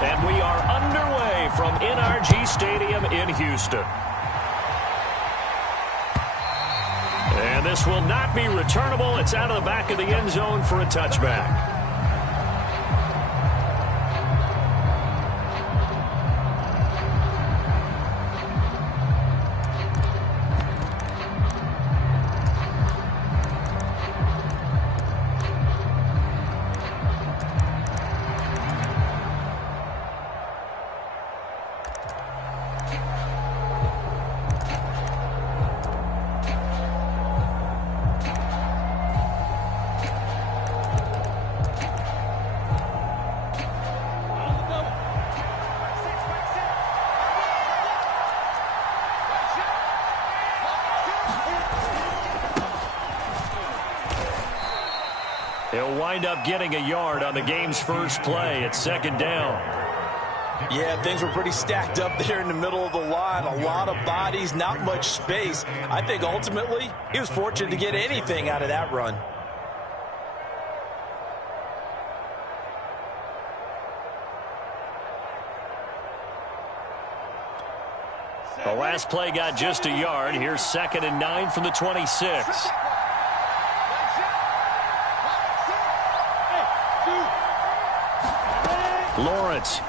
And we are underway from NRG Stadium in Houston. And this will not be returnable. It's out of the back of the end zone for a touchback. He'll wind up getting a yard on the game's first play. It's second down. Yeah, things were pretty stacked up there in the middle of the line. A lot of bodies, not much space. I think ultimately he was fortunate to get anything out of that run. The last play got just a yard. Here's 2nd and 9 from the 26. Lawrence.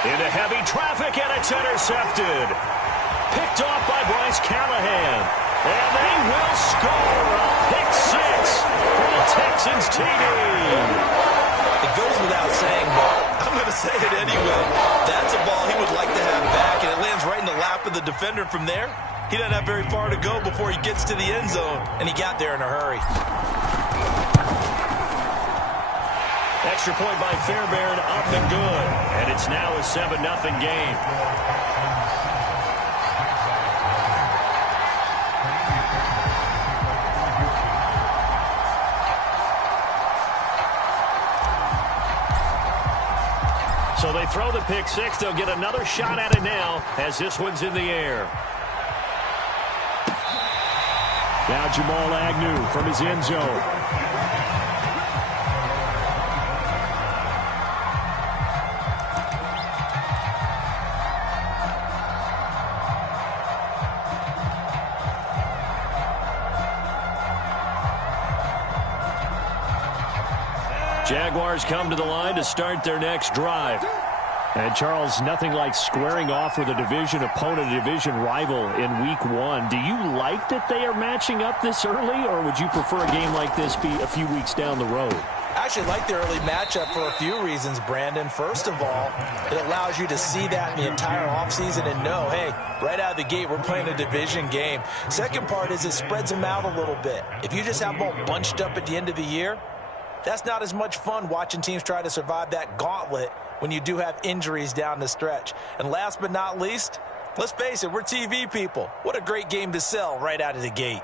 Into heavy traffic, and it's intercepted. Picked off by Bryce Callahan. And they will score a pick six for the Texans TD. It goes without saying, but I'm going to say it anyway. That's a ball he would like to have back, and it lands right in the lap of the defender from there. He doesn't have very far to go before he gets to the end zone, and he got there in a hurry. Extra point by Fairbairn, up and good. And it's now a 7-0 game. So they throw the pick six. They'll get another shot at it now as this one's in the air. Now Jamal Agnew from his end zone. Jaguars come to the line to start their next drive. And, Charles, nothing like squaring off with a division opponent, a division rival in Week 1. Do you like that they are matching up this early, or would you prefer a game like this be a few weeks down the road? I actually like the early matchup for a few reasons, Brandon. First of all, it allows you to see that in the entire offseason and know, hey, right out of the gate, we're playing a division game. Second part is it spreads them out a little bit. If you just have them all bunched up at the end of the year, that's not as much fun watching teams try to survive that gauntlet when you do have injuries down the stretch. And last but not least, let's face it, we're TV people. What a great game to sell right out of the gate.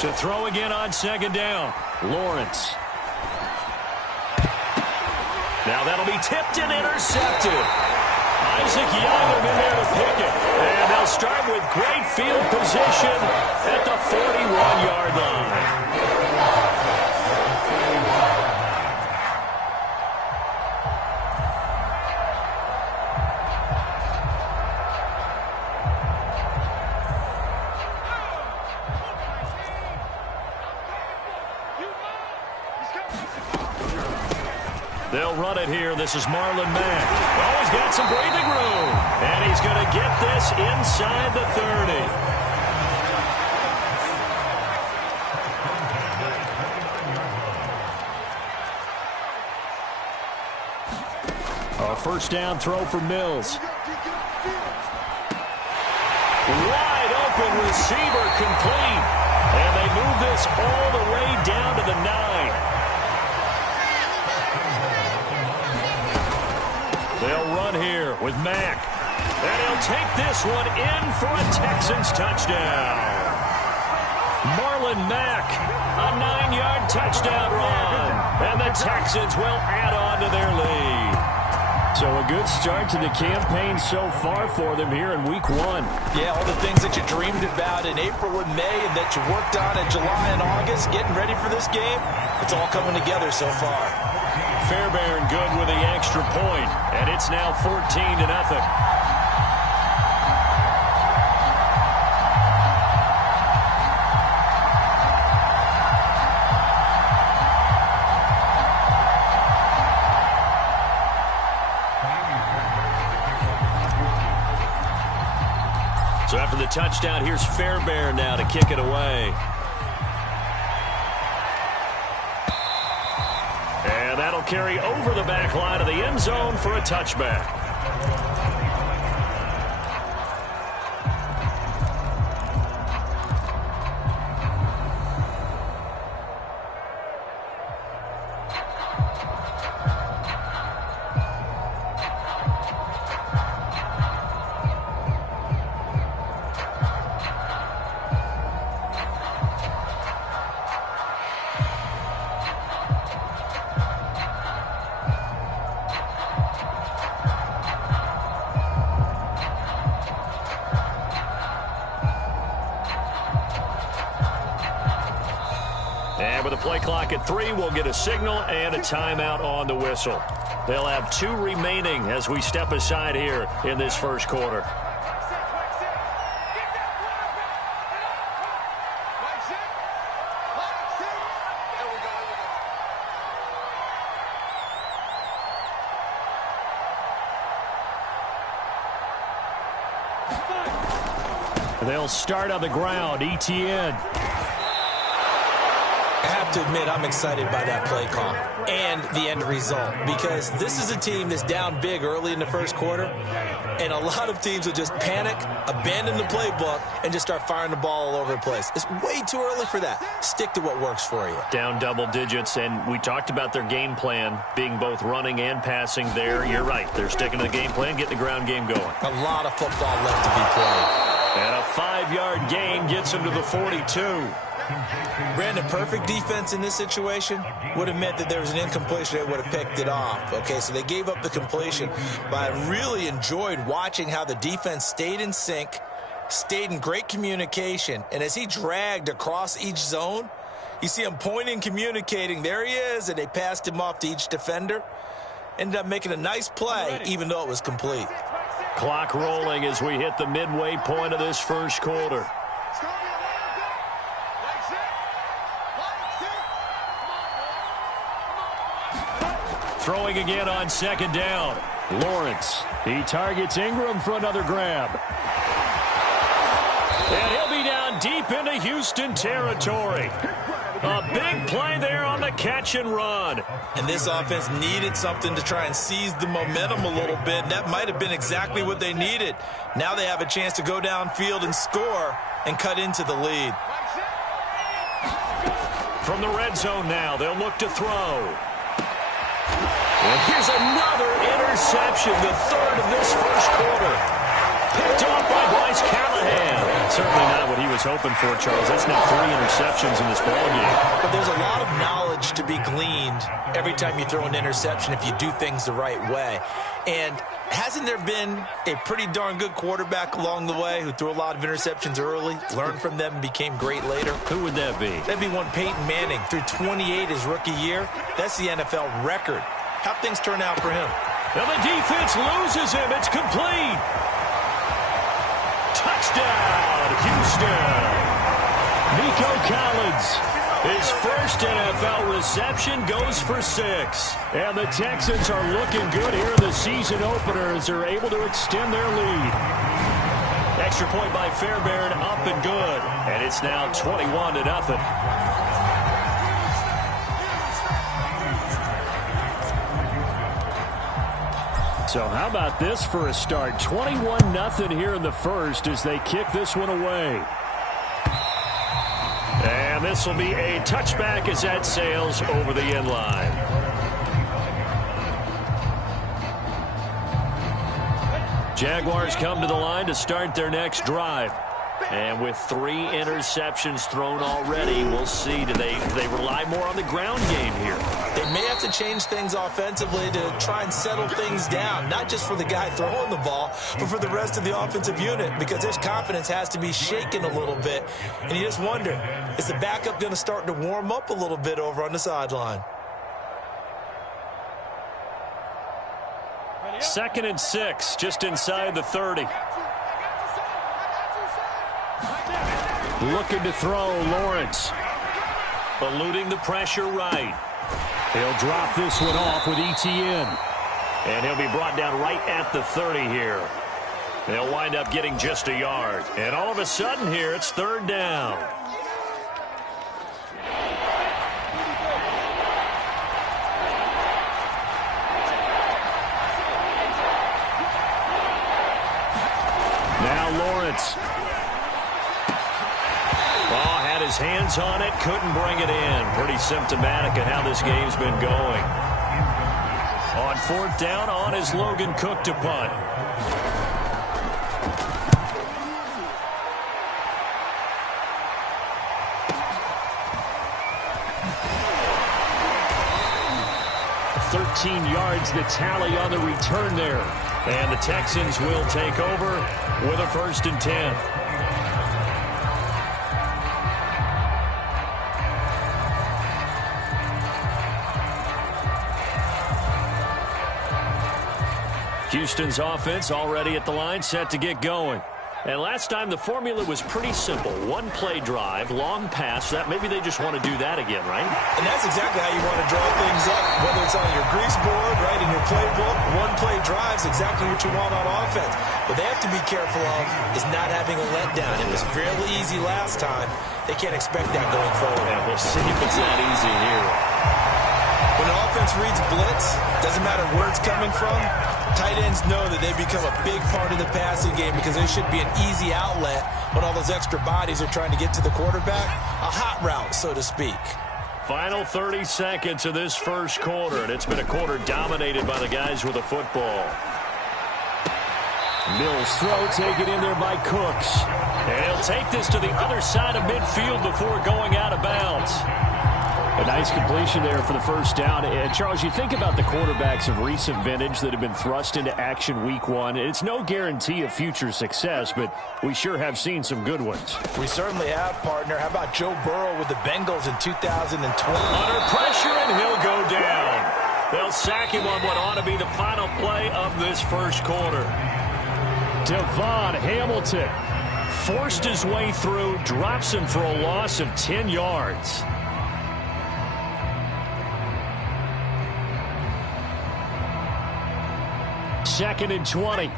To throw again on second down, Lawrence. Now that'll be tipped and intercepted. Isaac Young will be there to pick it. And they'll start with great field position at the 41-yard line. They'll run it here. This is Marlon Mack. Oh, he's got some breathing room. And he's going to get this inside the 30. A first down throw for Mills. Wide open receiver complete. And they move this all the way down to the 9. They'll run here with Mack. And he'll take this one in for a Texans touchdown. Marlon Mack A 9-yard touchdown run. And the Texans will add on to their lead. So a good start to the campaign so far for them here in Week 1. Yeah, all the things that you dreamed about in April and May and that you worked on in July and August, getting ready for this game, it's all coming together so far. Fairbairn good with the extra point, and it's now 14-0. So after the touchdown, here's Fairbairn now to kick it away. And that'll carry over the back line of the end zone for a touchback. And with the play clock at 3, we'll get a signal and a timeout on the whistle. They'll have 2 remaining as we step aside here in this first quarter. They'll start on the ground. ETN. I have to admit, I'm excited by that play call and the end result, because this is a team that's down big early in the first quarter, and a lot of teams will just panic, abandon the playbook, and just start firing the ball all over the place. It's way too early for that. Stick to what works for you. Down double digits, and we talked about their game plan being both running and passing there. You're right. They're sticking to the game plan, getting the ground game going. A lot of football left to be played. And a 5-yard gain gets them to the 42. Brandon, perfect defense in this situation would have meant that there was an incompletion. They would have picked it off. Okay, so they gave up the completion, but I really enjoyed watching how the defense stayed in sync, stayed in great communication, and as he dragged across each zone, you see him pointing, communicating. There he is, and they passed him off to each defender. Ended up making a nice play, even though it was complete. Clock rolling as we hit the midway point of this first quarter. Throwing again on second down. Lawrence. He targets Ingram for another grab. And he'll be down deep into Houston territory. A big play there on the catch and run. And this offense needed something to try and seize the momentum a little bit. And that might have been exactly what they needed. Now they have a chance to go downfield and score and cut into the lead. From the red zone now, they'll look to throw. And here's another interception, the third of this first quarter. Picked off by Bryce Callahan. Certainly not what he was hoping for, Charles. That's now 3 interceptions in this ballgame. But there's a lot of knowledge to be gleaned every time you throw an interception if you do things the right way. And hasn't there been a pretty darn good quarterback along the way who threw a lot of interceptions early, learned from them, and became great later? Who would that be? That'd be one Peyton Manning. Threw 28 his rookie year. That's the NFL record. How'd things turn out for him? Well, the defense loses him. It's complete. Touchdown, Houston. Nico Collins, his first NFL reception, goes for 6. And the Texans are looking good here in the season opener as they're able to extend their lead. Extra point by Fairbairn, up and good. And it's now 21-0. So how about this for a start? 21-0 here in the first as they kick this one away. And this will be a touchback as that sails over the end line. Jaguars come to the line to start their next drive. And with 3 interceptions thrown already, we'll see. Do they rely more on the ground game here? They may have to change things offensively to try and settle things down, not just for the guy throwing the ball, but for the rest of the offensive unit, because their confidence has to be shaken a little bit. And you just wonder, is the backup going to start to warm up a little bit over on the sideline? 2nd and 6, just inside the 30. Looking to throw, Lawrence. Eluding the pressure right. He'll drop this one off with ETN. And he'll be brought down right at the 30 here. They'll wind up getting just a yard. And all of a sudden here, it's 3rd down. Now Lawrence. Had his hands on it, couldn't bring it in. Pretty symptomatic of how this game's been going. On 4th down, on is Logan Cook to punt. $13 yards the tally on the return there. And the Texans will take over with a 1st and 10. Houston's offense already at the line, set to get going. And last time the formula was pretty simple. 1-play drive, long pass. That maybe they just want to do that again, right? And that's exactly how you want to draw things up, whether it's on your grease board, right, in your playbook. 1-play drive is exactly what you want on offense. What they have to be careful of is not having a letdown. It was fairly easy last time. They can't expect that going forward. Yeah, we'll see if it's that easy here. When an offense reads blitz, doesn't matter where it's coming from, tight ends know that they become a big part of the passing game because there should be an easy outlet when all those extra bodies are trying to get to the quarterback. A hot route, so to speak. Final 30 seconds of this first quarter, and it's been a quarter dominated by the guys with the football. Mills throw taken in there by Cooks. And he'll take this to the other side of midfield before going out of bounds. A nice completion there for the 1st down. And Charles, you think about the quarterbacks of recent vintage that have been thrust into action week 1. It's no guarantee of future success, but we sure have seen some good ones. We certainly have, partner. How about Joe Burrow with the Bengals in 2020? Under pressure, and he'll go down. They'll sack him on what ought to be the final play of this first quarter. Devon Hamilton forced his way through, drops him for a loss of 10 yards. Second and 20.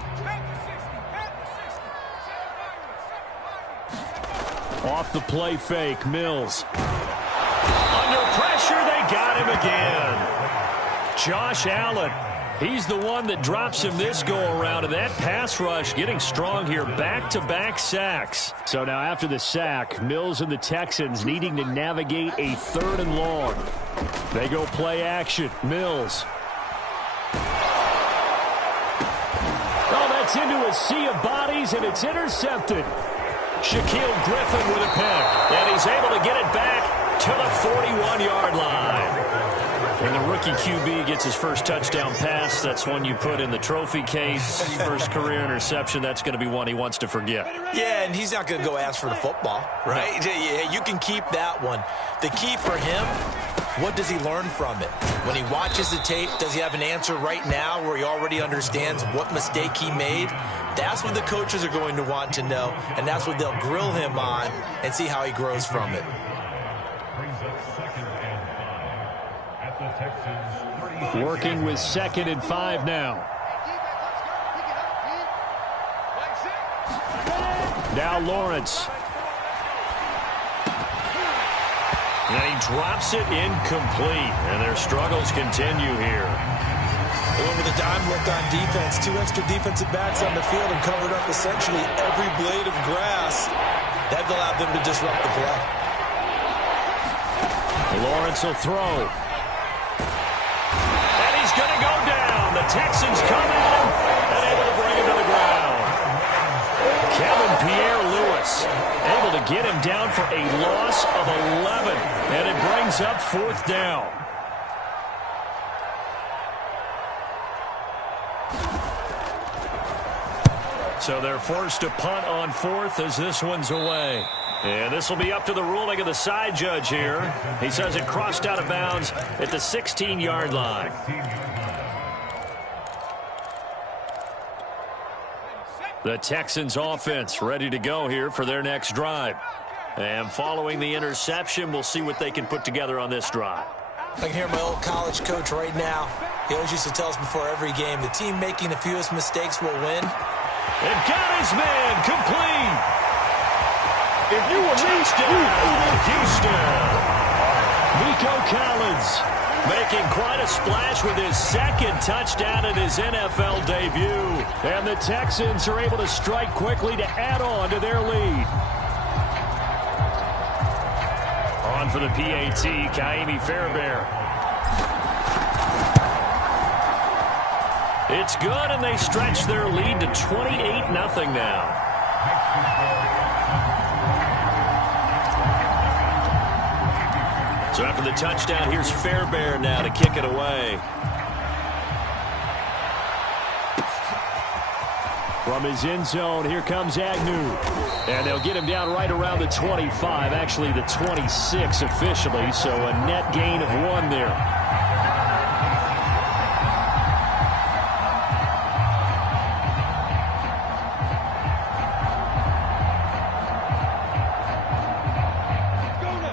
Off the play fake, Mills. Under pressure, they got him again. Josh Allen, he's the one that drops him this go-around, and that pass rush getting strong here. Back-to-back sacks. So now after the sack, Mills and the Texans needing to navigate a 3rd and long. They go play action. Mills. Into a sea of bodies, and it's intercepted. Shaquille Griffin with a pick, and he's able to get it back to the 41-yard line. When the rookie QB gets his first touchdown pass, that's one you put in the trophy case. First career interception, that's going to be one he wants to forget. Yeah, and he's not going to go ask for the football, right? No. You can keep that one. The key for him, what does he learn from it? When he watches the tape, does he have an answer right now where he already understands what mistake he made? That's what the coaches are going to want to know, and that's what they'll grill him on and see how he grows from it. Working with 2nd and 5 now. Now Lawrence. And he drops it incomplete, and their struggles continue here. Over the dime look on defense, 2 extra defensive backs on the field and covered up essentially every blade of grass. That allowed them to disrupt the play. Lawrence will throw. And he's going to go down. The Texans come at him and able to bring him to the ground. Kevin Pierre-Louis pass. Able to get him down for a loss of 11. And it brings up 4th down. So they're forced to punt on 4th as this one's away. And this will be up to the ruling of the side judge here. He says it crossed out of bounds at the 16-yard line. The Texans offense ready to go here for their next drive. And following the interception, we'll see what they can put together on this drive. I can hear my old college coach right now. He always used to tell us before every game, the team making the fewest mistakes will win. And got his man complete. If you were touchdown, Houston. Nico Collins making quite a splash with his 2nd touchdown in his NFL debut. And the Texans are able to strike quickly to add on to their lead. On for the PAT, Kaimi Fairbairn. It's good, and they stretch their lead to 28-0 now. So after the touchdown, here's Fairbairn now to kick it away. From his end zone, here comes Agnew. And they'll get him down right around the 25, actually the 26 officially, so a net gain of 1 there.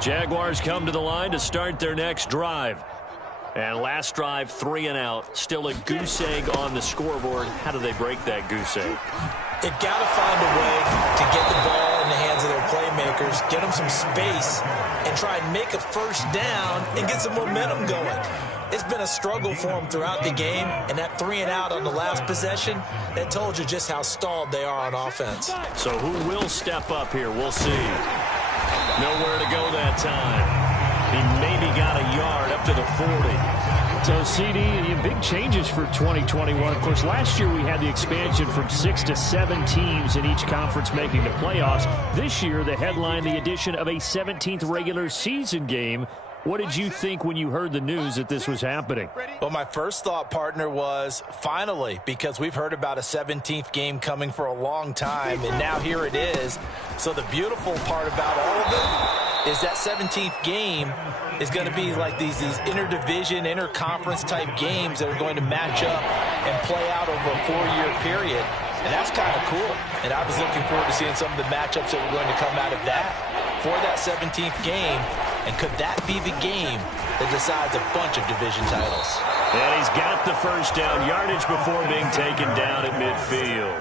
Jaguars come to the line to start their next drive. And last drive, 3 and out. Still a goose egg on the scoreboard. How do they break that goose egg? They've got to find a way to get the ball in the hands of their playmakers, get them some space, and try and make a first down and get some momentum going. It's been a struggle for them throughout the game, and that 3 and out on the last possession, that told you just how stalled they are on offense. So who will step up here? We'll see. Nowhere to go that time. He maybe got a yard up to the 40. So, CD, big changes for 2021. Of course, last year we had the expansion from 6 to 7 teams in each conference making the playoffs. This year, the headline, the addition of a 17th regular season game. What did you think when you heard the news that this was happening? Well, my first thought, partner, was finally, because we've heard about a 17th game coming for a long time, and now here it is. So the beautiful part about all of it is that 17th game is going to be like these interdivision, interconference type games that are going to match up and play out over a 4-year period. And that's kind of cool. And I was looking forward to seeing some of the matchups that were going to come out of that for that 17th game. And could that be the game that decides a bunch of division titles? And he's got the first down yardage before being taken down at midfield.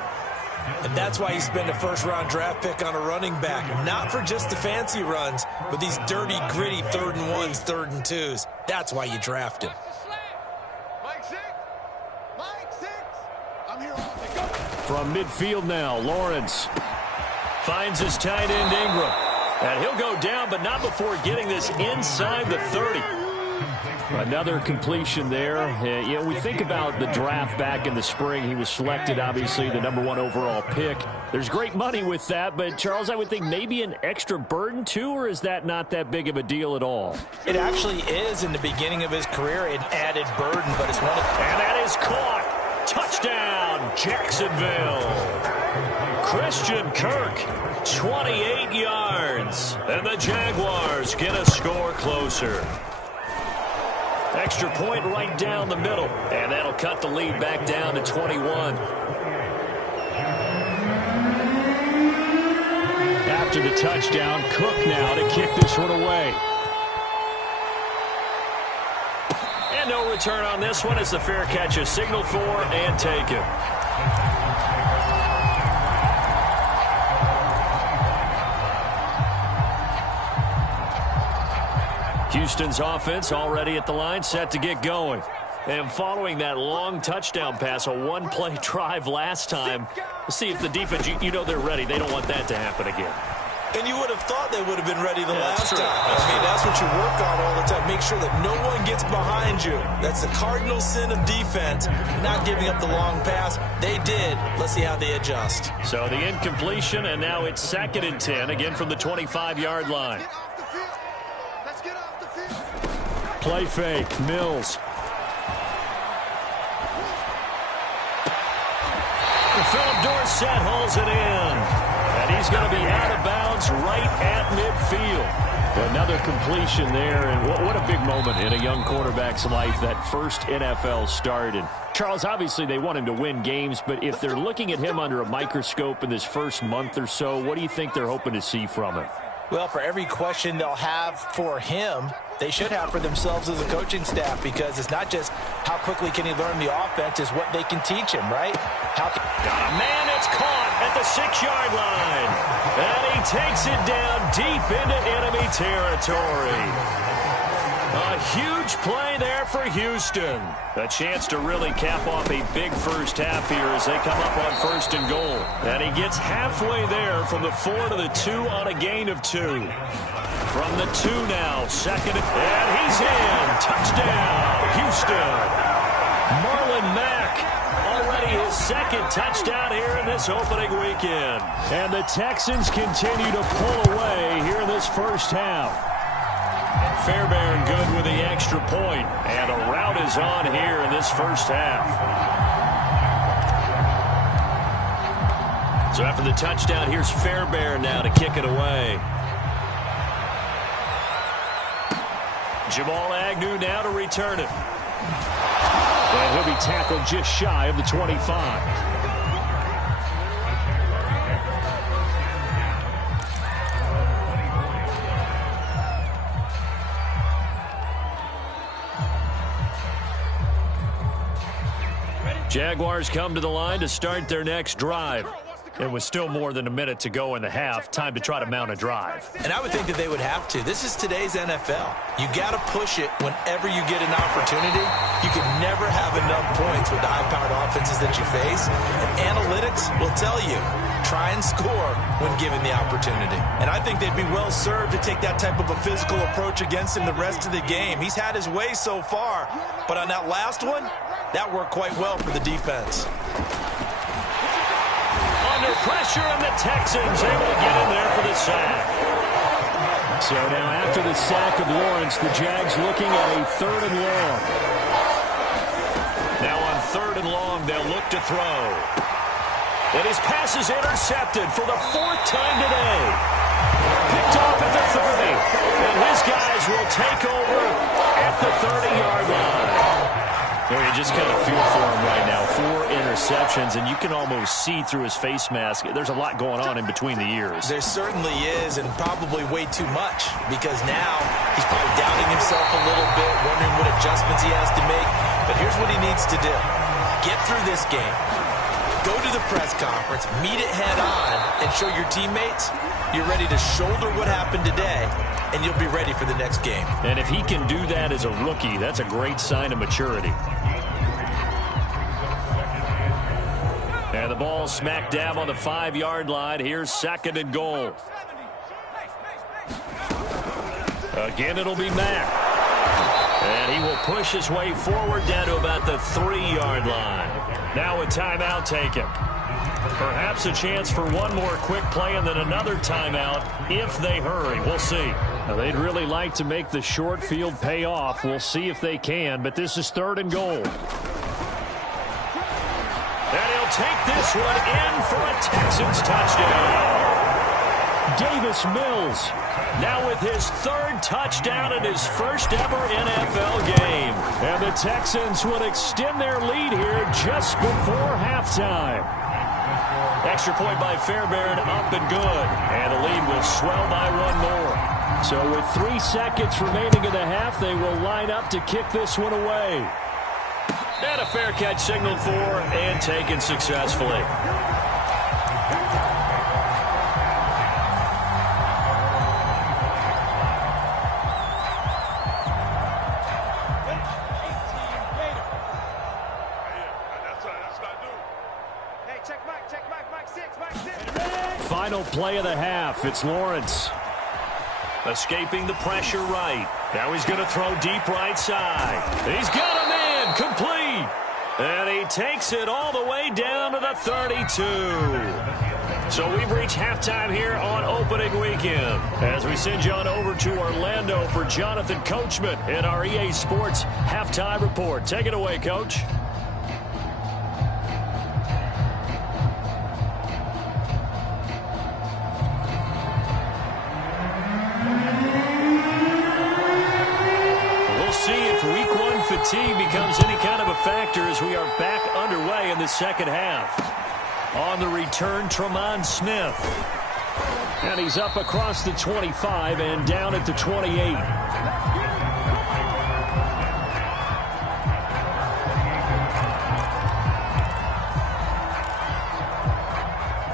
And that's why you spend a first-round draft pick on a running back. Not for just the fancy runs, but these dirty, gritty 3rd and 1s, 3rd and 2s. That's why you draft him. From midfield now, Lawrence finds his tight end Ingram. And he'll go down, but not before getting this inside the 30. Another completion there. You know, we think about the draft back in the spring. He was selected, obviously, the #1 overall pick. There's great money with that, but, Charles, I would think maybe an extra burden, too, or is that not that big of a deal at all? It actually is in the beginning of his career, an added burden, but it's one of... And that is caught. Touchdown, Jacksonville. Christian Kirk, 28 yards. And the Jaguars get a score closer. Extra point right down the middle. And that'll cut the lead back down to 21. After the touchdown, Cook now to kick this one away. And no return on this one as the fair catch is signaled for and taken. Houston's offense already at the line, set to get going. And following that long touchdown pass, a one-play drive last time, let's see if the defense, you know they're ready. They don't want that to happen again. And you would have thought they would have been ready the last time. I mean, that's what you work on all the time. Make sure that no one gets behind you. That's the cardinal sin of defense, not giving up the long pass. They did. Let's see how they adjust. So the incompletion, and now it's 2nd and 10, again from the 25-yard line. Play fake, Mills. Philip Dorsett hauls it in. And he's going to be out of bounds right at midfield. Another completion there, and what a big moment in a young quarterback's life, that first NFL start. And Charles, obviously they want him to win games, but if they're looking at him under a microscope in this first month or so, what do you think they're hoping to see from him? Well, for every question they'll have for him, they should have for themselves as a coaching staff, because it's not just how quickly can he learn the offense, it's what they can teach him, right? Man, it's caught at the 6-yard line. And he takes it down deep into enemy territory. A huge play there for Houston. A chance to really cap off a big first half here as they come up on 1st and goal. And he gets halfway there from the 4 to the 2 on a gain of 2. From the 2 now, 2nd, and he's in. Touchdown, Houston. Marlon Mack, already his 2nd touchdown here in this opening weekend. And the Texans continue to pull away here in this first half. Fairbairn good with the extra point, and a rout is on here in this first half. So after the touchdown, here's Fairbairn now to kick it away. Jamal Agnew now to return it. And he'll be tackled just shy of the 25. Jaguars come to the line to start their next drive. It was still more than a minute to go in the half. Time to try to mount a drive. And I would think that they would have to. This is today's NFL. You got to push it whenever you get an opportunity. You can never have enough points with the high-powered offenses that you face. And analytics will tell you, try and score when given the opportunity. And I think they'd be well served to take that type of a physical approach against him the rest of the game. He's had his way so far, but on that last one, that worked quite well for the defense. Under pressure, and the Texans able to get in there for the sack. So now after the sack of Lawrence, the Jags looking at a 3rd and long. Now on 3rd and long, they'll look to throw. And his pass is intercepted for the 4th time today. Picked off at the 30. And his guys will take over at the 30-yard line. You just kind of feel for him right now. 4 interceptions, and you can almost see through his face mask. There's a lot going on in between the ears. There certainly is, and probably way too much, because now he's probably doubting himself a little bit, wondering what adjustments he has to make. But here's what he needs to do. Get through this game. Go to the press conference, meet it head on, and show your teammates you're ready to shoulder what happened today, and you'll be ready for the next game. And if he can do that as a rookie, that's a great sign of maturity. And the ball smack dab on the 5-yard line. Here's 2nd and goal. Again, it'll be Mack. And he will push his way forward down to about the 3-yard line. Now a timeout taken. Perhaps a chance for one more quick play and then another timeout if they hurry. We'll see. Now, they'd really like to make the short field pay off. We'll see if they can, but this is 3rd and goal. And he'll take this one in for a Texans touchdown. Davis Mills now with his 3rd touchdown in his first ever NFL game. And the Texans would extend their lead here just before halftime. Extra point by Fairbairn, up and good. And the lead will swell by 1 more. So with 3 seconds remaining in the half, they will line up to kick this one away. And a fair catch signaled for and taken successfully. final play of the half. It's Lawrence. Escaping the pressure right. Now he's going to throw deep right side. He's got him in. Complete. And he takes it all the way down to the 32. So we've reached halftime here on opening weekend. As we send you on over to Orlando for Jonathan Coachman in our EA Sports Halftime Report. Take it away, Coach. See if week one fatigue becomes any kind of a factor as we are back underway in the second half. On the return, Tremont Smith. And he's up across the 25 and down at the 28.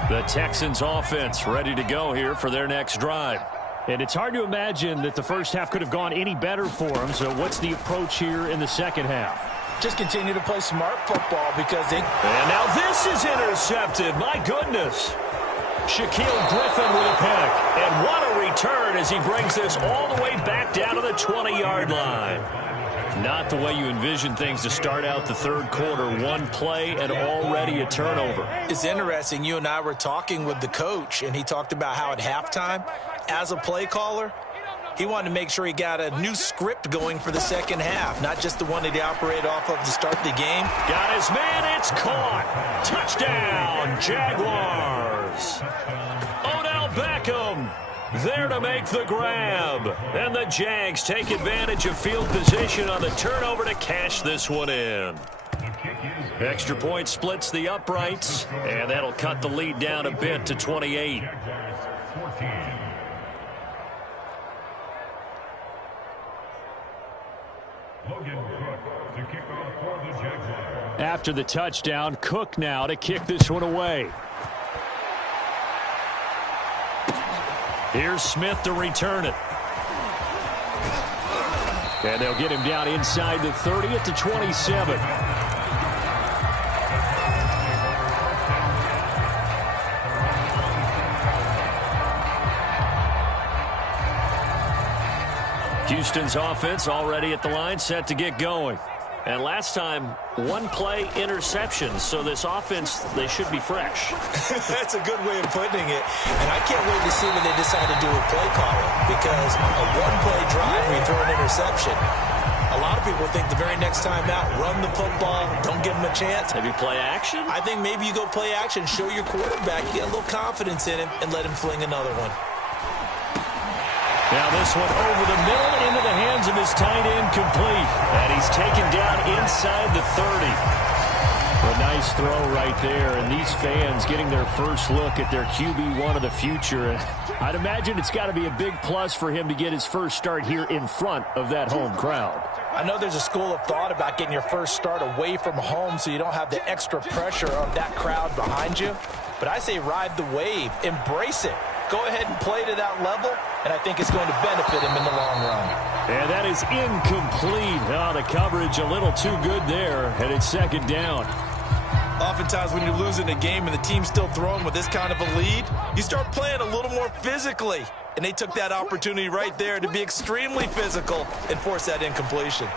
The Texans offense ready to go here for their next drive. And it's hard to imagine that the first half could have gone any better for them. So what's the approach here in the second half? Just continue to play smart football because they... And now this is intercepted. My goodness. Shaquille Griffin with a pick. And what a return as he brings this all the way back down to the 20-yard line. Not the way you envision things to start out the third quarter. One play and already a turnover. It's interesting. You and I were talking with the coach, and he talked about how at halftime, as a play caller, he wanted to make sure he got a new script going for the second half, not just the one that he operated off of to start the game. Got his man. It's caught. Touchdown, Jaguars. Odell Beckham there to make the grab. And the Jags take advantage of field position on the turnover to cash this one in. Extra point splits the uprights, and that'll cut the lead down a bit to 28. After the touchdown, Cook now to kick this one away. Here's Smith to return it. And they'll get him down inside the 30 at the 27. Houston's offense already at the line, set to get going. And last time, one play interception. So this offense, they should be fresh. That's a good way of putting it. And I can't wait to see what they decide to do with play calling. Because a one-play drive where you throw an interception, a lot of people think the very next time out, run the football, don't give them a chance. Maybe play action? I think maybe you go play action, show your quarterback, you get a little confidence in him, and let him fling another one. Now this one over the middle into the hands of his tight end, complete. And he's taken down inside the 30. A nice throw right there. And these fans getting their first look at their QB1 of the future. I'd imagine it's got to be a big plus for him to get his first start here in front of that home crowd. I know there's a school of thought about getting your first start away from home so you don't have the extra pressure of that crowd behind you. But I say ride the wave. Embrace it. Go ahead and play to that level, and I think it's going to benefit him in the long run. And that is incomplete. Oh, the coverage a little too good there, and it's second down. Oftentimes when you're losing a game and the team's still throwing with this kind of a lead, you start playing a little more physically. And they took that opportunity right there to be extremely physical and force that incompletion.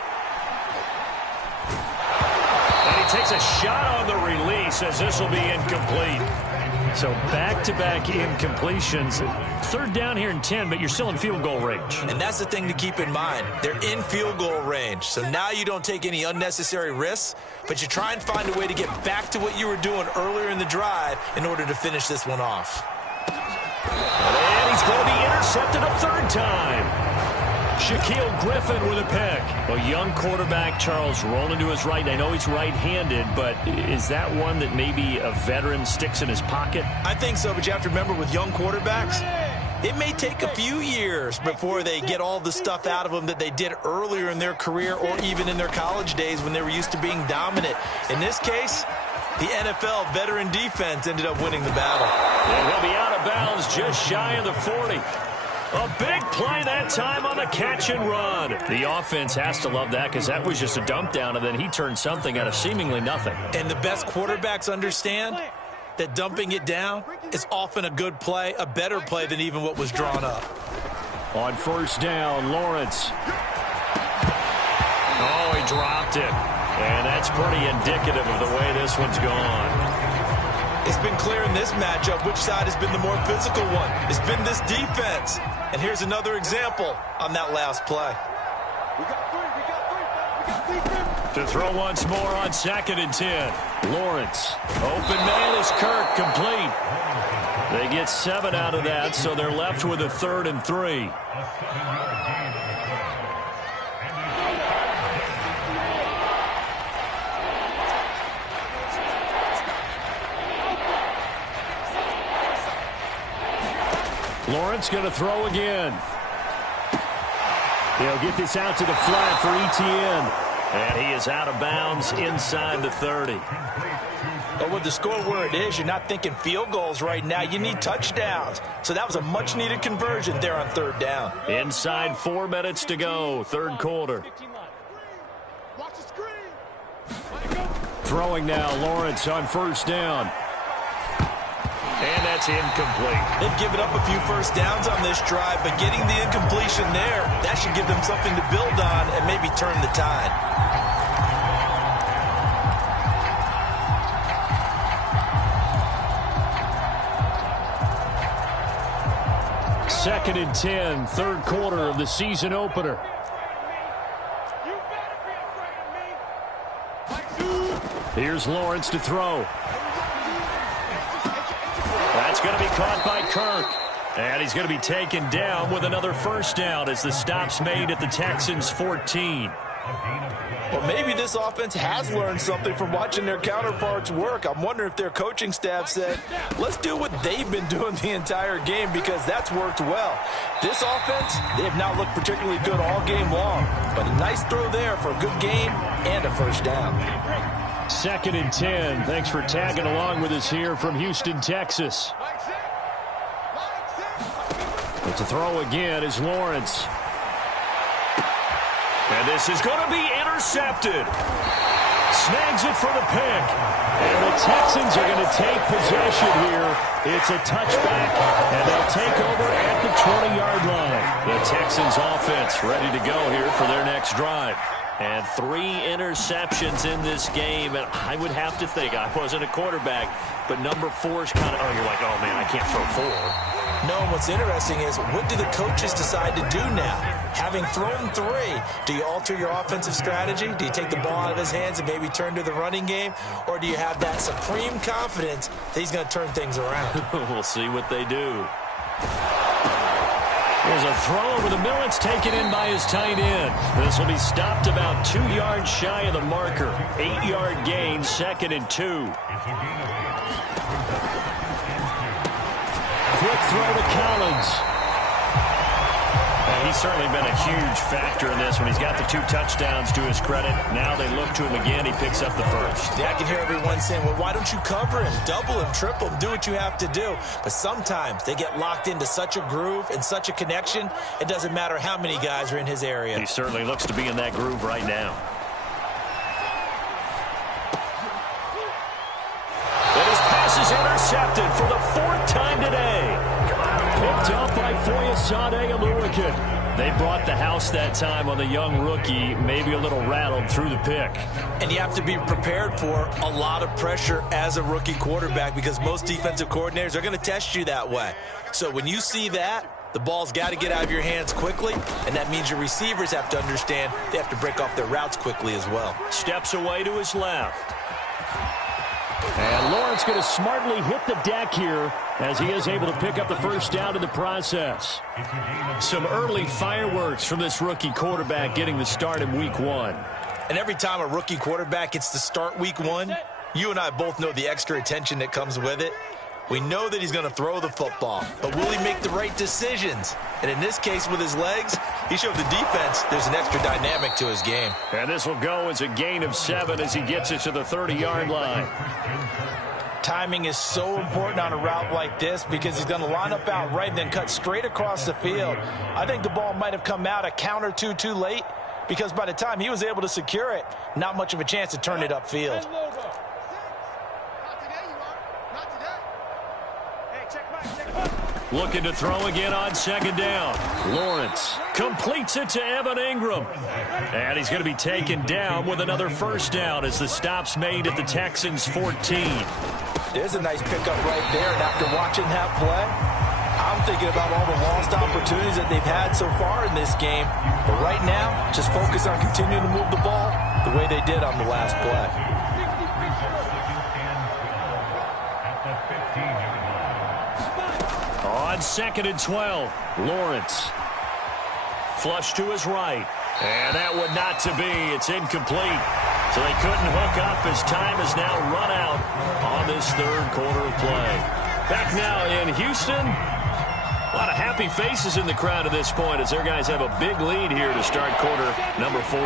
And he takes a shot on the release as this will be incomplete. So back-to-back incompletions. Third down here in 10, but you're still in field goal range. And that's the thing to keep in mind. They're in field goal range. So now you don't take any unnecessary risks, but you try and find a way to get back to what you were doing earlier in the drive in order to finish this one off. And he's going to be intercepted a third time. Shaquille Griffin with a pick. A young quarterback, Charles, rolling to his right. I know he's right-handed, but is that one that maybe a veteran sticks in his pocket? I think so, but you have to remember with young quarterbacks, it may take a few years before they get all the stuff out of them that they did earlier in their career or even in their college days when they were used to being dominant. In this case, the NFL veteran defense ended up winning the battle. And he'll be out of bounds just shy of the 40. A big play that time on the catch and run. The offense has to love that because that was just a dump down, and then he turned something out of seemingly nothing. And the best quarterbacks understand that dumping it down is often a good play, a better play than even what was drawn up. On first down, Lawrence. Oh, he dropped it. And that's pretty indicative of the way this one's gone. It's been clear in this matchup which side has been the more physical one. It's been this defense. And here's another example on that last play. To throw once more on 2nd and 10. Lawrence. Open man is Kirk, complete. They get 7 out of that, so they're left with a 3rd and 3. Lawrence going to throw again. He'll get this out to the flat for Etienne. And he is out of bounds inside the 30. But with the score where it is, you're not thinking field goals right now. You need touchdowns. So that was a much-needed conversion there on 3rd down. Inside 4 minutes to go, 3rd quarter. Throwing now, Lawrence on first down. And that's incomplete. They've given up a few first downs on this drive, but getting the incompletion there, that should give them something to build on and maybe turn the tide. Second and 10, 3rd quarter of the season opener. Here's Lawrence to throw. That's going to be caught by Kirk. And he's going to be taken down with another first down as the stop's made at the Texans' 14. Well, maybe this offense has learned something from watching their counterparts work. I'm wondering if their coaching staff said, let's do what they've been doing the entire game because that's worked well. This offense, they have not looked particularly good all game long. But a nice throw there for a good game and a first down. 2nd and 10. Thanks for tagging along with us here from Houston, Texas. But to throw again is Lawrence. And this is going to be intercepted. Snags it for the pick. And the Texans are going to take possession here. It's a touchback, and they'll take over at the 20-yard line. The Texans offense ready to go here for their next drive. And 3 interceptions in this game. And I would have to think, I wasn't a quarterback, but number 4 is kind of, you're like, oh, man, I can't throw 4. No, and what's interesting is, what do the coaches decide to do now? Having thrown 3, do you alter your offensive strategy? Do you take the ball out of his hands and maybe turn to the running game? Or do you have that supreme confidence that he's going to turn things around? We'll see what they do. There's a throw over the middle. It's taken in by his tight end. This will be stopped about 2 yards shy of the marker. 8-yard gain, 2nd and 2. Quick throw to Collins. And he's certainly been a huge factor in this when he's got the 2 touchdowns to his credit. Now they look to him again. He picks up the first. Yeah, I can hear everyone saying, well, why don't you cover him, double him, triple him, do what you have to do. But sometimes they get locked into such a groove and such a connection, it doesn't matter how many guys are in his area. He certainly looks to be in that groove right now. And his pass is intercepted for the 4th time today. Picked up by Foyesade Oluwakin. They brought the house that time on the young rookie, maybe a little rattled through the pick. And you have to be prepared for a lot of pressure as a rookie quarterback because most defensive coordinators are going to test you that way. So when you see that, the ball's got to get out of your hands quickly, and that means your receivers have to understand they have to break off their routes quickly as well. Steps away to his left. And Lawrence going to smartly hit the deck here as he is able to pick up the first down in the process. Some early fireworks from this rookie quarterback getting the start in week 1. And every time a rookie quarterback gets to start week 1, you and I both know the extra attention that comes with it. We know that he's going to throw the football, but will he make the right decisions? And in this case, with his legs, he showed the defense there's an extra dynamic to his game. And this will go as a gain of 7 as he gets it to the 30-yard line. Timing is so important on a route like this because he's going to line up out right and then cut straight across the field. I think the ball might have come out a count or two too late because by the time he was able to secure it, not much of a chance to turn it upfield. Looking to throw again on second down. Lawrence completes it to Evan Ingram. And he's going to be taken down with another first down as the stop's made at the Texans' 14. There's a nice pickup right there. And after watching that play, I'm thinking about all the lost opportunities that they've had so far in this game. But right now, just focus on continuing to move the ball the way they did on the last play. On 2nd and 12, Lawrence. Flush to his right. And that would not to be. It's incomplete. So they couldn't hook up as time has now run out on this third quarter of play. Back now in Houston. A lot of happy faces in the crowd at this point as their guys have a big lead here to start quarter number 4.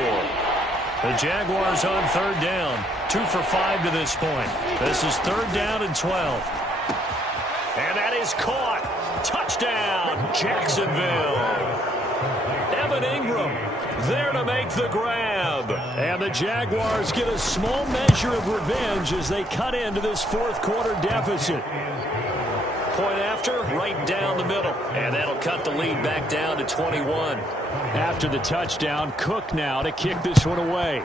The Jaguars on third down. 2 for 5 to this point. This is third down and 12. And that is caught. Touchdown, Jacksonville. Evan Ingram there to make the grab. And the Jaguars get a small measure of revenge as they cut into this fourth quarter deficit. Point after, right down the middle. And that'll cut the lead back down to 21. After the touchdown, Cook now to kick this one away.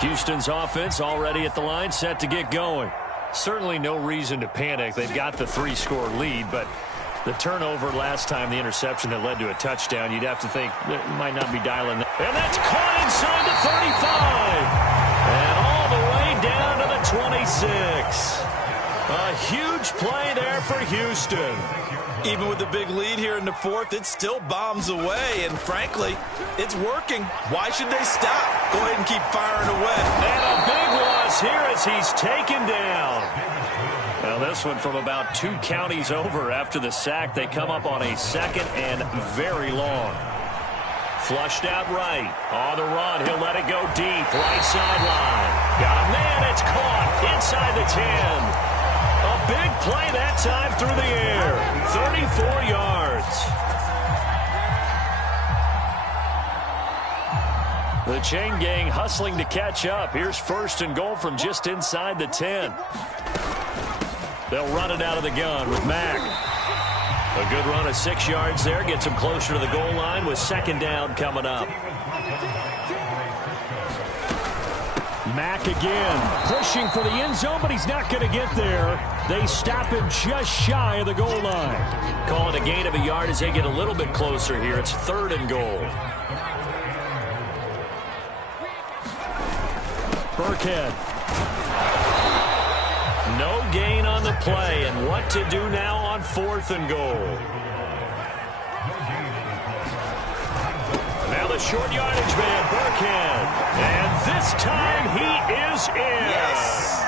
Houston's offense already at the line, set to get going. Certainly no reason to panic. They've got the 3-score lead, but the turnover last time, the interception that led to a touchdown, you'd have to think that might not be dialing that. And that's caught inside the 35. And all the way down to the 26. A huge play there for Houston. Even with the big lead here in the fourth, it still bombs away. And frankly, it's working. Why should they stop? Go ahead and keep firing away. And a big loss here as he's taken down. Well, this one from about 2 counties over after the sack. They come up on a second and very long. Flushed out right. On the run, he'll let it go deep. Right sideline. Got a man, it's caught inside the 10. A big play that time through the air. 34 yards. The chain gang hustling to catch up. Here's first and goal from just inside the 10. They'll run it out of the gun with Mack. A good run of 6 yards there. Gets him closer to the goal line with second down coming up. Mack again, pushing for the end zone, but he's not going to get there. They stop him just shy of the goal line. Call it a gain of a yard as they get a little bit closer here. It's third and goal. Burkhead. No gain on the play, and what to do now on fourth and goal. Now the short yardage man, Burkhead. And this time he is in. Yes.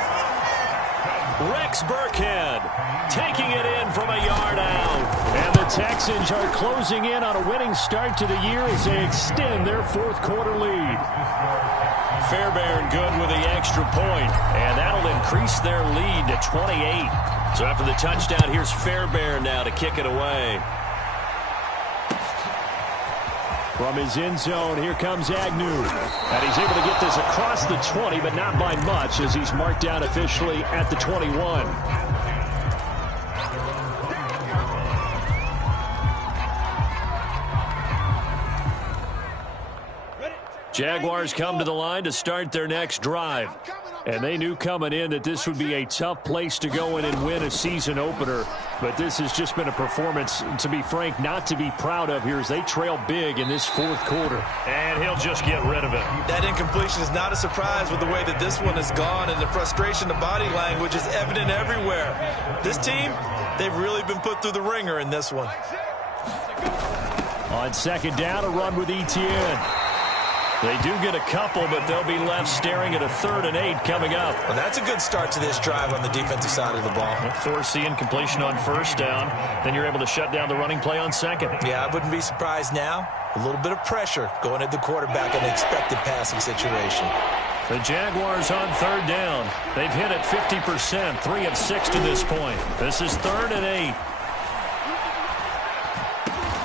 Rex Burkhead taking it in from a yard out. And the Texans are closing in on a winning start to the year as they extend their fourth quarter lead. Fairbairn good with the extra point, and that'll increase their lead to 28. So after the touchdown, here's Fairbairn now to kick it away. From his end zone, here comes Agnew. And he's able to get this across the 20, but not by much as he's marked down officially at the 21. Jaguars come to the line to start their next drive. And they knew coming in that this would be a tough place to go in and win a season opener. But this has just been a performance, to be frank, not to be proud of here as they trail big in this fourth quarter. And he'll just get rid of it. That incompletion is not a surprise with the way that this one has gone, and the frustration, the body language is evident everywhere. This team, they've really been put through the ringer in this one. On second down, a run with Etienne. They do get a couple, but they'll be left staring at a 3rd and 8 coming up. Well, that's a good start to this drive on the defensive side of the ball. Force the incompletion on first down. Then you're able to shut down the running play on second. Yeah, I wouldn't be surprised now. A little bit of pressure going at the quarterback in an expected passing situation. The Jaguars on third down. They've hit it 50%, 3 of 6 to this point. This is 3rd and 8.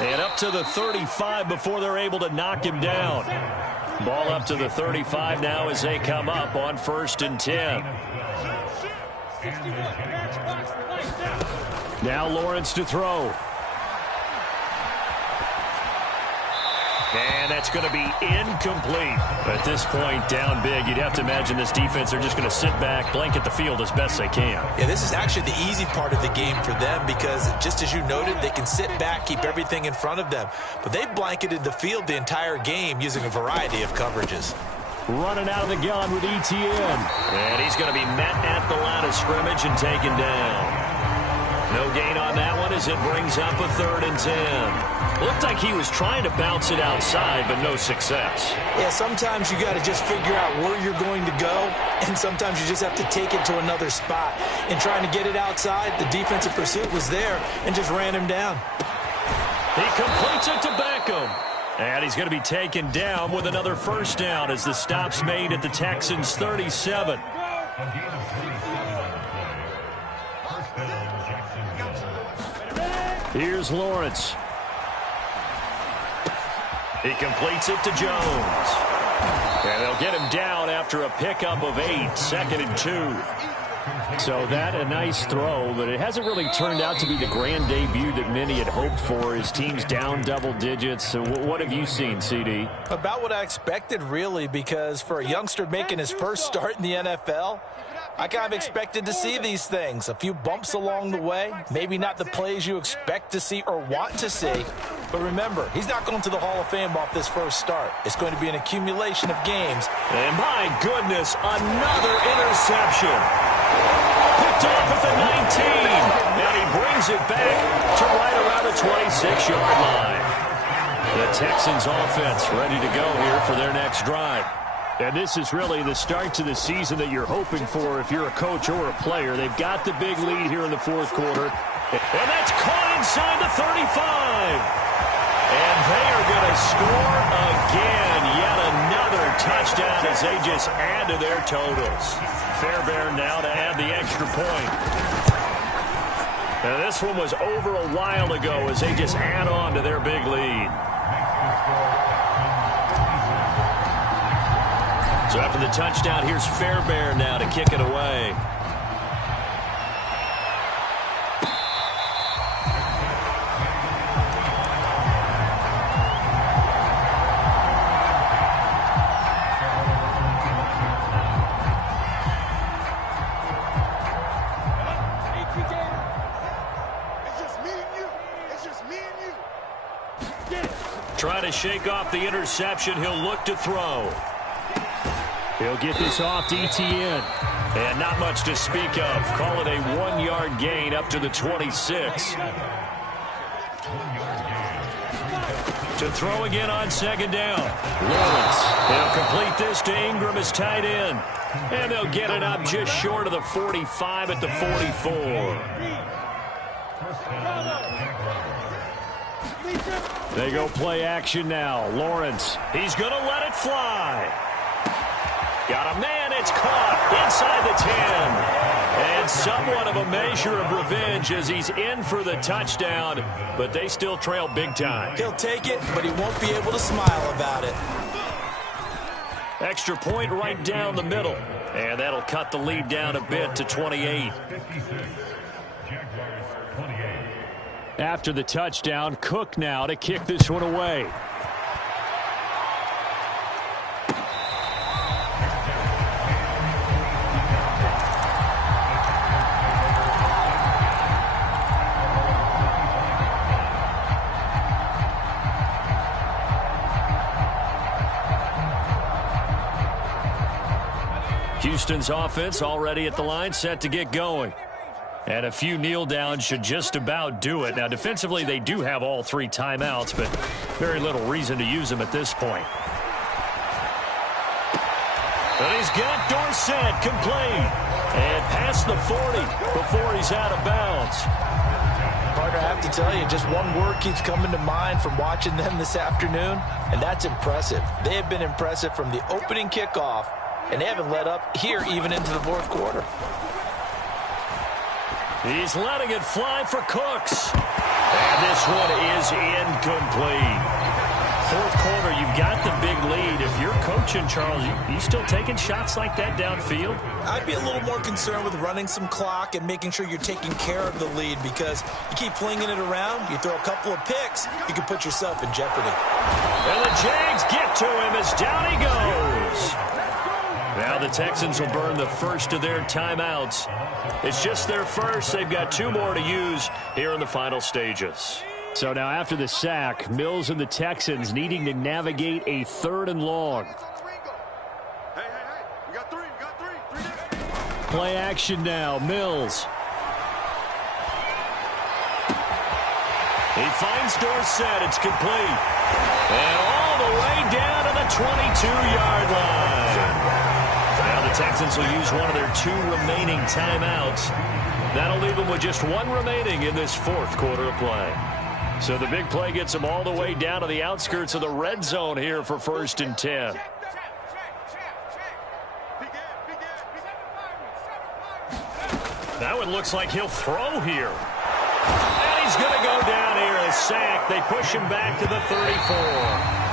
And up to the 35 before they're able to knock him down. Ball up to the 35 now as they come up on 1st and 10. Now Lawrence to throw. And that's going to be incomplete. At this point, down big, you'd have to imagine this defense are just going to sit back, blanket the field as best they can. Yeah, this is actually the easy part of the game for them because, just as you noted, they can sit back, keep everything in front of them. But they've blanketed the field the entire game using a variety of coverages. Running out of the gun with ETN. And he's going to be met at the line of scrimmage and taken down. No gain on that one as it brings up a 3rd and 10. Looked like he was trying to bounce it outside, but no success. Yeah, sometimes you got to just figure out where you're going to go, and sometimes you just have to take it to another spot. And trying to get it outside, the defensive pursuit was there and just ran him down. He completes it to Beckham. And he's going to be taken down with another 1st down as the stop's made at the Texans' 37. Here's Lawrence. He completes it to Jones. And they'll get him down after a pickup of 8, 2nd and 2. So that a nice throw, but it hasn't really turned out to be the grand debut that many had hoped for. His team's down double digits. So what have you seen, CD? About what I expected, really, because for a youngster making his first start in the NFL, I kind of expected to see these things. A few bumps along the way. Maybe not the plays you expect to see or want to see. But remember, he's not going to the Hall of Fame off this first start. It's going to be an accumulation of games. And my goodness, another interception. Picked off at the 19. And he brings it back to right around the 26-yard line. The Texans offense ready to go here for their next drive. And this is really the start to the season that you're hoping for if you're a coach or a player. They've got the big lead here in the 4th quarter. And that's caught inside the 35. And they are going to score again. Yet another touchdown as they just add to their totals. Fairbairn now to add the extra point. Now this one was over a while ago as they just add on to their big lead. So after the touchdown, here's Fairbairn now to kick it away. Trying to shake off the interception. He'll look to throw. He'll get this off to ETN. And not much to speak of. Call it a 1-yard gain up to the 26. To throw again on 2nd down. Lawrence. He'll complete this to Ingram as tight end. And they'll get it up just short of the 45 at the 44. They go play action now. Lawrence. He's going to let it fly. Got a man, it's caught inside the 10. And somewhat of a measure of revenge as he's in for the touchdown, but they still trail big time. He'll take it, but he won't be able to smile about it. Extra point right down the middle. And that'll cut the lead down a bit to 28. After the touchdown, Cook now to kick this one away. Houston's offense already at the line, set to get going. And a few kneel downs should just about do it. Now, defensively, they do have all 3 timeouts, but very little reason to use them at this point. But he's got Dorsett complete. And past the 40 before he's out of bounds. Partner, I have to tell you, just one word keeps coming to mind from watching them this afternoon, and that's impressive. They have been impressive from the opening kickoff, and they haven't let up here even into the 4th quarter. He's letting it fly for Cooks. And this one is incomplete. Fourth quarter, you've got the big lead. If you're coaching, Charles, you still taking shots like that downfield? I'd be a little more concerned with running some clock and making sure you're taking care of the lead, because you keep flinging it around, you throw a couple of picks, you can put yourself in jeopardy. And the Jags get to him as down he goes. Now the Texans will burn the first of their timeouts. It's just their first. They've got 2 more to use here in the final stages. So now after the sack, Mills and the Texans needing to navigate a 3rd and long. Hey, we got three. Play action now, Mills. He finds Dorsett. It's complete. And all the way down to the 22-yard line. Now the Texans will use one of their 2 remaining timeouts. That'll leave them with just 1 remaining in this 4th quarter of play. So the big play gets them all the way down to the outskirts of the red zone here for 1st and 10. That one looks like he'll throw here. And he's going to go down here, a sack. They push him back to the 34.